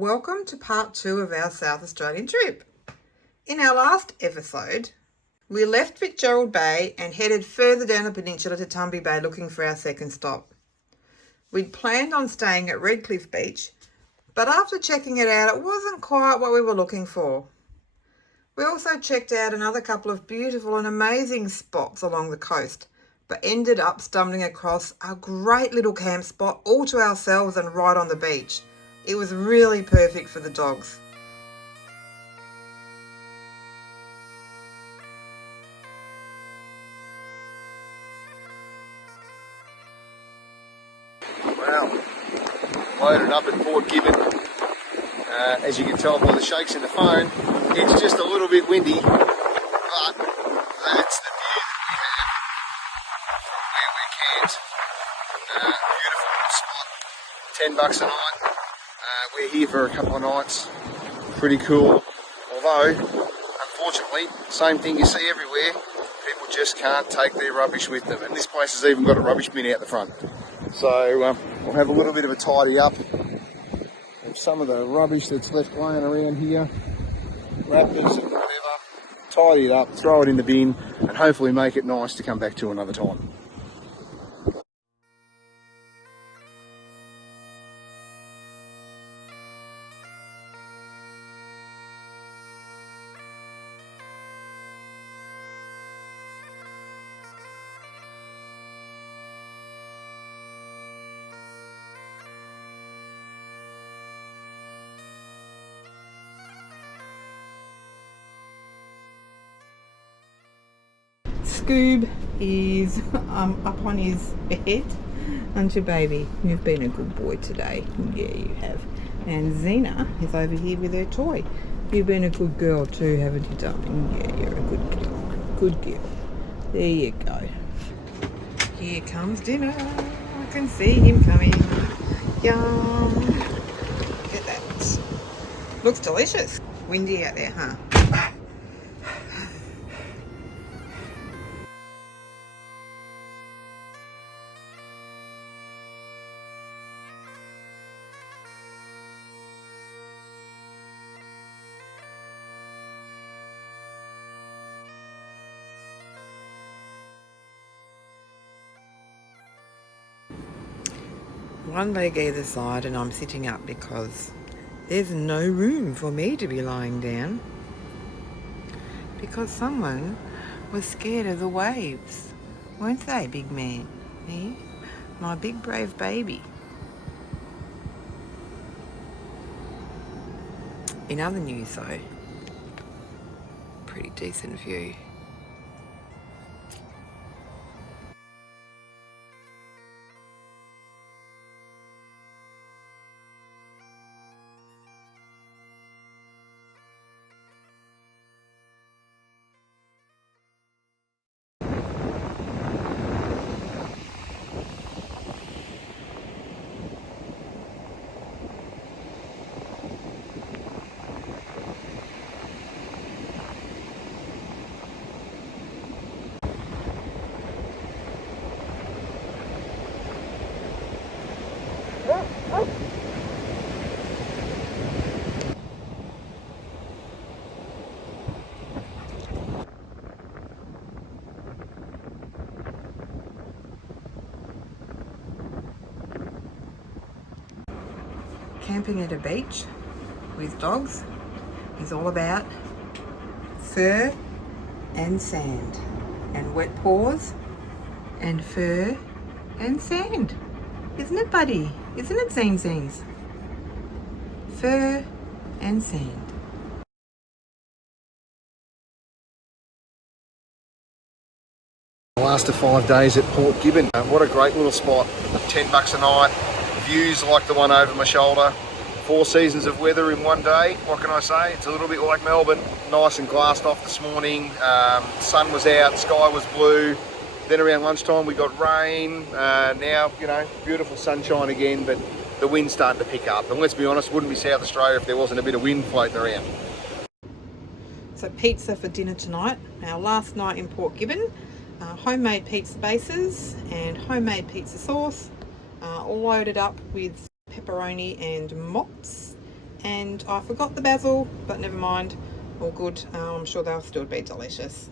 Welcome to part 2 of our South Australian trip. In our last episode, we left Fitzgerald Bay and headed further down the peninsula to Tumby Bay looking for our second stop. We'd planned on staying at Redcliffe Beach, but after checking it out, it wasn't quite what we were looking for. We also checked out another couple of beautiful and amazing spots along the coast, but ended up stumbling across a great little camp spot all to ourselves and right on the beach. It was really perfect for the dogs. Well, loaded up at Port Gibbon. As you can tell by the shakes in the phone, it's just a little bit windy, but that's the view that we have from where we're camped. Beautiful spot, $10 a night. We're here for a couple of nights. Pretty cool. Although, unfortunately, same thing you see everywhere, people just can't take their rubbish with them. And this place has even got a rubbish bin out the front. So we'll have a little bit of a tidy up of some of the rubbish that's left laying around here. Wrappers and whatever. Tidy it up, throw it in the bin, and hopefully make it nice to come back to another time. Scoob is up on his bed. Aren't you, baby? You've been a good boy today. Yeah, you have. And Zena is over here with her toy. You've been a good girl too, haven't you, darling? Yeah, you're a good girl. Good girl. There you go. Here comes dinner. I can see him coming. Yum. Look at that. Looks delicious. Windy out there, huh? One leg either side, and I'm sitting up because there's no room for me to be lying down because someone was scared of the waves, weren't they, big man? Me? My big brave baby. In other news though, pretty decent view. Camping at a beach with dogs is all about fur and sand, and wet paws and fur and sand. Isn't it, buddy? Isn't it, Zings? Fur and sand. Last of 5 days at Port Gibbon. What a great little spot. $10 a night. Views like the one over my shoulder. 4 seasons of weather in one day. What can I say? It's a little bit like Melbourne. Nice and glassed off this morning. Sun was out, sky was blue. Then around lunchtime we got rain. Now, you know, beautiful sunshine again, but the wind's starting to pick up. And let's be honest, wouldn't be South Australia if there wasn't a bit of wind floating around. So pizza for dinner tonight. Our last night in Port Gibbon. Homemade pizza bases and homemade pizza sauce, all loaded up with pepperoni and mozz, and I forgot the basil, but never mind, all good. I'm sure they'll still be delicious.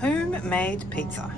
Homemade pizza.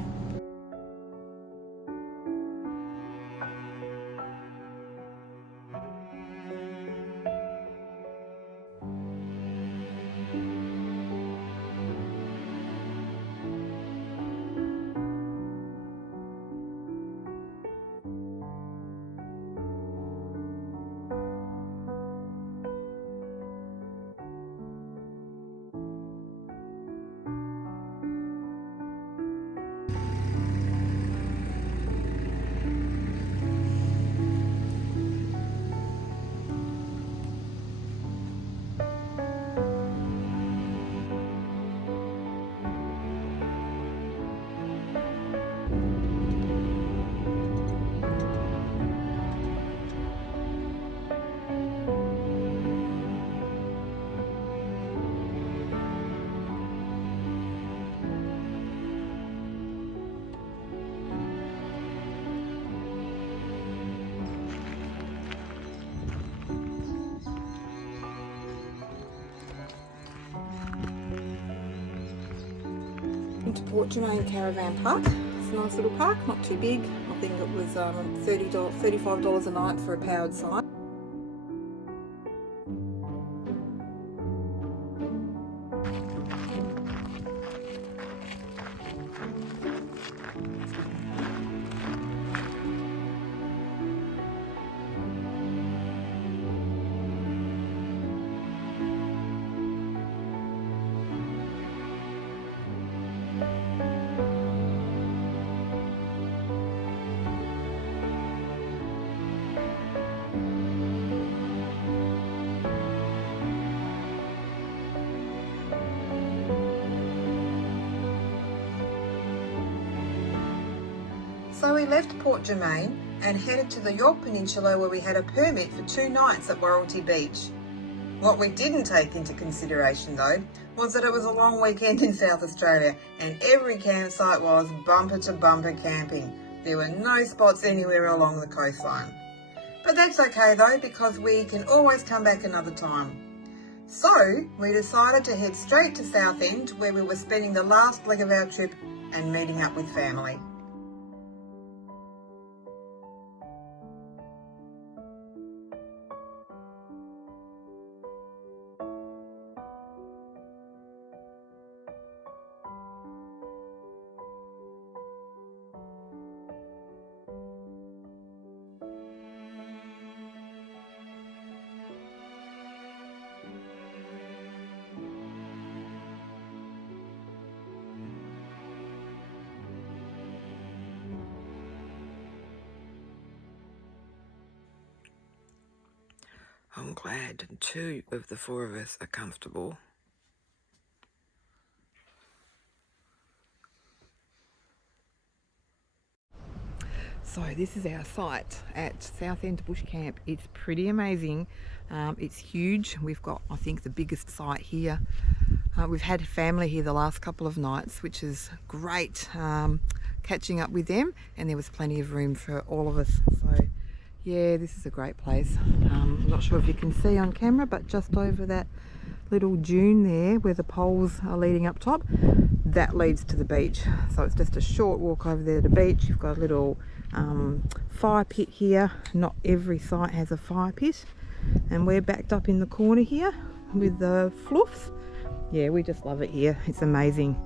Into Port Germein Caravan Park. It's a nice little park, not too big. I think it was $35 a night for a powered site. So we left Port Germein and headed to the Yorke Peninsula, where we had a permit for 2 nights at Royalty Beach. What we didn't take into consideration though was that it was a long weekend in South Australia and every campsite was bumper to bumper camping. There were no spots anywhere along the coastline. But that's okay though, because we can always come back another time. So we decided to head straight to Southend, where we were spending the last leg of our trip and meeting up with family. I'm glad 2 of the 4 of us are comfortable. So this is our site at Southend Bush Camp. It's pretty amazing. It's huge. We've got, I think, the biggest site here. We've had family here the last couple of nights, which is great, catching up with them, and there was plenty of room for all of us. So yeah, this is a great place. I'm not sure if you can see on camera, but just over that little dune there where the poles are leading up top, that leads to the beach. So it's just a short walk over there to the beach. You've got a little fire pit here. Not every site has a fire pit, and we're backed up in the corner here with the fluffs. Yeah, we just love it here. It's amazing.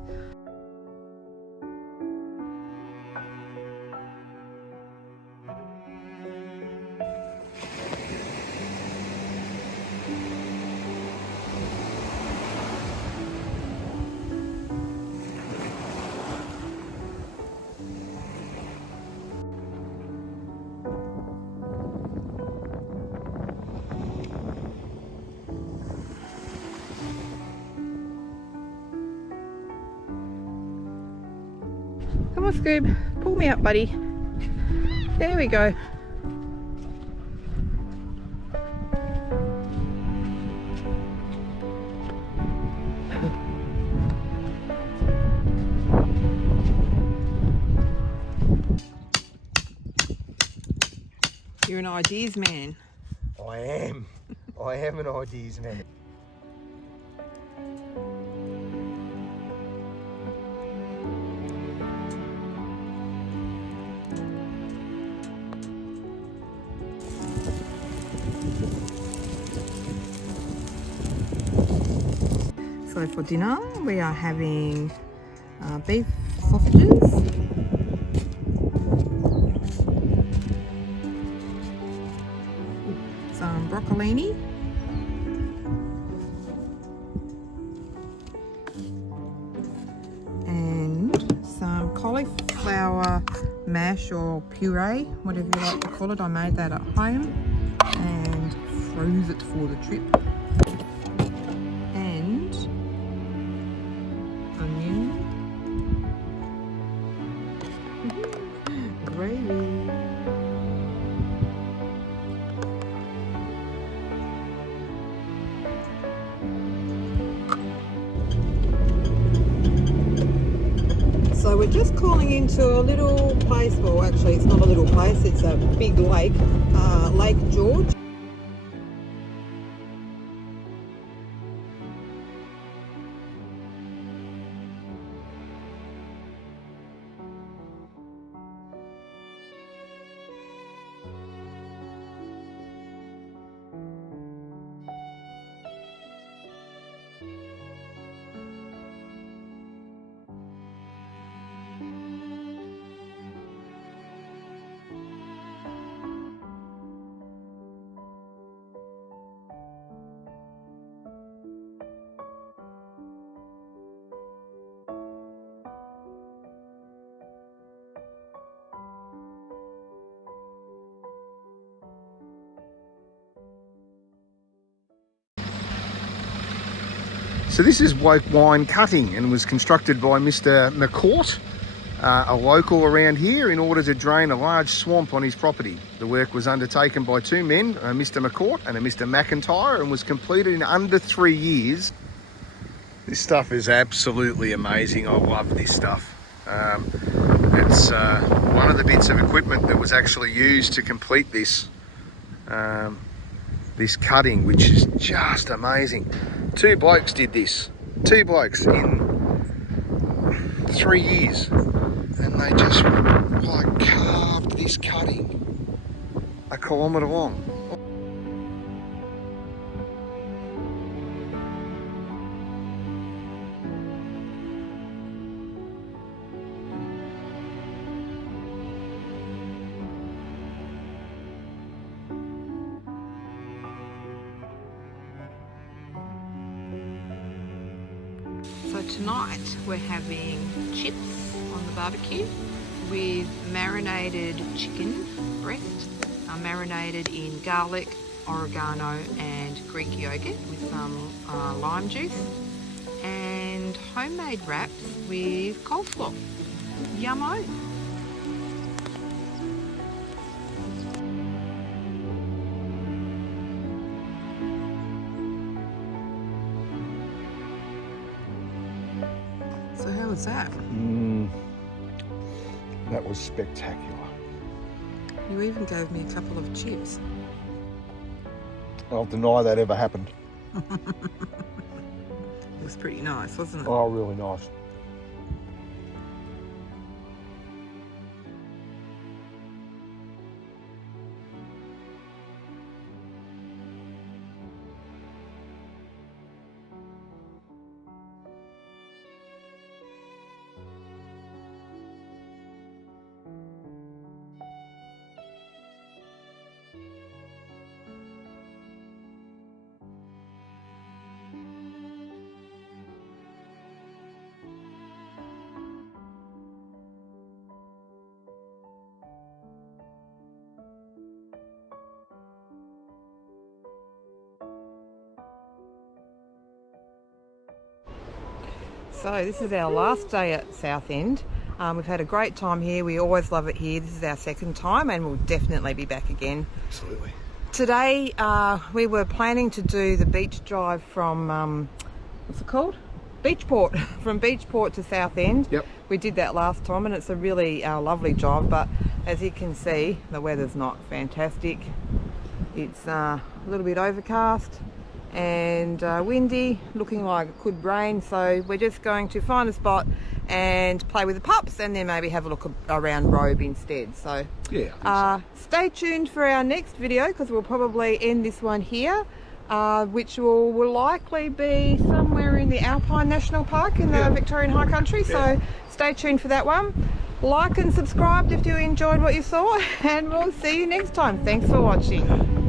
Come on, Scoob, pull me up, buddy. There we go. You're an ideas man. I am. I am an ideas man. So for dinner we are having beef sausages, some broccolini, and some cauliflower mash or puree, whatever you like to call it. I made that at home and froze it for the trip. And onion, gravy. So we're just calling into a little place, well actually it's not a little place, it's a big lake, Lake George. So this is woke wine cutting and was constructed by Mr. McCourt, a local around here, in order to drain a large swamp on his property. The work was undertaken by two men, Mr. McCourt and a Mr. McIntyre, and was completed in under 3 years. This stuff is absolutely amazing. I love this stuff. It's one of the bits of equipment that was actually used to complete this this cutting, which is just amazing. 2 blokes did this. 2 blokes in 3 years, and they just like carved this cutting 1 kilometre long. So tonight we're having chips on the barbecue with marinated chicken breast, marinated in garlic, oregano and Greek yogurt with some lime juice, and homemade wraps with coleslaw. Yummo! So how was that? That was spectacular. You even gave me a couple of chips. I'll deny that ever happened. It was pretty nice, wasn't it? Oh, really nice. So this is our last day at Southend. We've had a great time here. We always love it here. This is our second time and we'll definitely be back again. Absolutely. Today we were planning to do the beach drive from, what's it called? Beachport, from Beachport to Southend. Yep. We did that last time and it's a really lovely drive, but As you can see, the weather's not fantastic. It's a little bit overcast and windy, looking like it could rain, so we're just going to find a spot and play with the pups and then maybe have a look around Robe instead. So yeah, stay tuned for our next video, because we'll probably end this one here, which will likely be somewhere in the Alpine National Park in the Victorian High Country. So stay tuned for that one. Like and subscribe if you enjoyed what you saw, and we'll see you next time. Thanks for watching.